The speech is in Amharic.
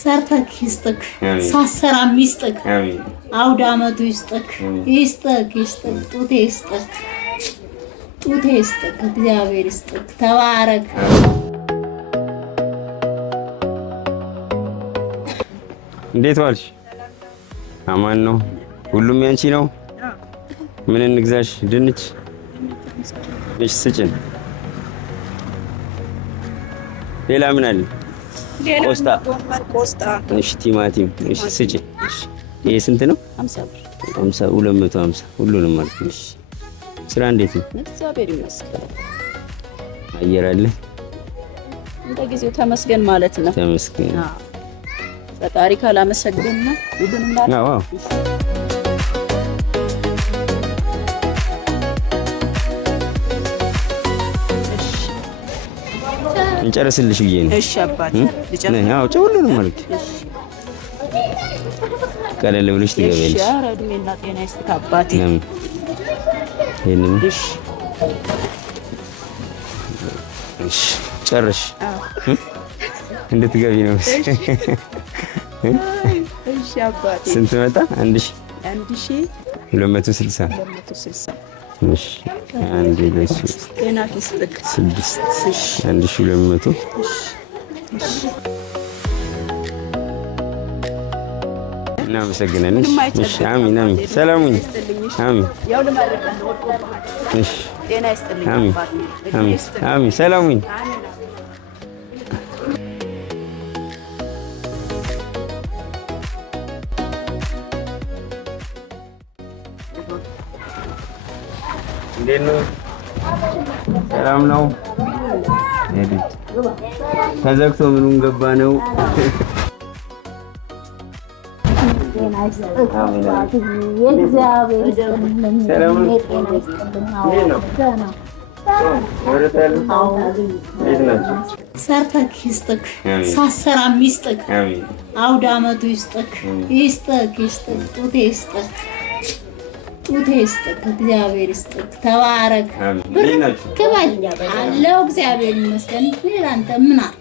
ሰርተክ ይስጥክ ሳሰራም ይስጥክ አውደ ዓመቱ ይስጥክ ይስጥክ ጡቴ ይስጥክ እግዚአብሔር ይስጥክ ተባረክ። እንዴት ዋልሽ? አማን ነው? ሁሉም ያንቺ ነው? ምን እንግዛሽ? ድንች እሺ ስጭን። ሌላ ምን አለ? ቆስጣ እሺ ቲማቲም እሺ ስጭን። ይሄ ስንት ነው? 50 ብር 50 250 ሁሉንም ማለት ነው። ስራ እንዴት ነው? እግዚአብሔር ይመስገን። አየር አለ? እንደ ጊዜው ተመስገን ማለት ነው። ተመስገን። ፈጣሪ ካላመሰገንና ሁሉንም ማለት ነው። እንጨርስልሽ ብዬ ነው። እሺ አባቴ ልጨርስ። አዎ ሁሉንም ማለት ቀለል ብለሽ ትገቢያለሽ። እሺ ኧረ እድሜና ጤና ይስጥክ አባቴ። ይሄንን እሺ እሺ ጨርሽ እንድትገቢ ነው። እሺ አባቴ ስንት መጣ? 1000 260 እሺ 1 2 3 ጤና ይስጥክ 6 1200 እናመሰግናለን። እሺ አሚን አሚን። ሰላም ሁኚ። አሚን። ያው ለማድረግ ነው። እሺ ጤና ይስጥልኝ አሚን አሚን አሚን። ሰላም ሁኚ። እንዴት ነው? ሰላም ነው? ተዘግቶ ምኑን ገባ ነው? ሰርተክ ይስጥክ ሳሰራም ይስጥክ አውደ ዓመቱ ይስጥክ ጡቴ ይስጥክ እግዚአብሔር ይስጥክ ተባረክ። ብር ክበል አለው እግዚአብሔር ይመስገን። ሌላ አንተ ምን አለ?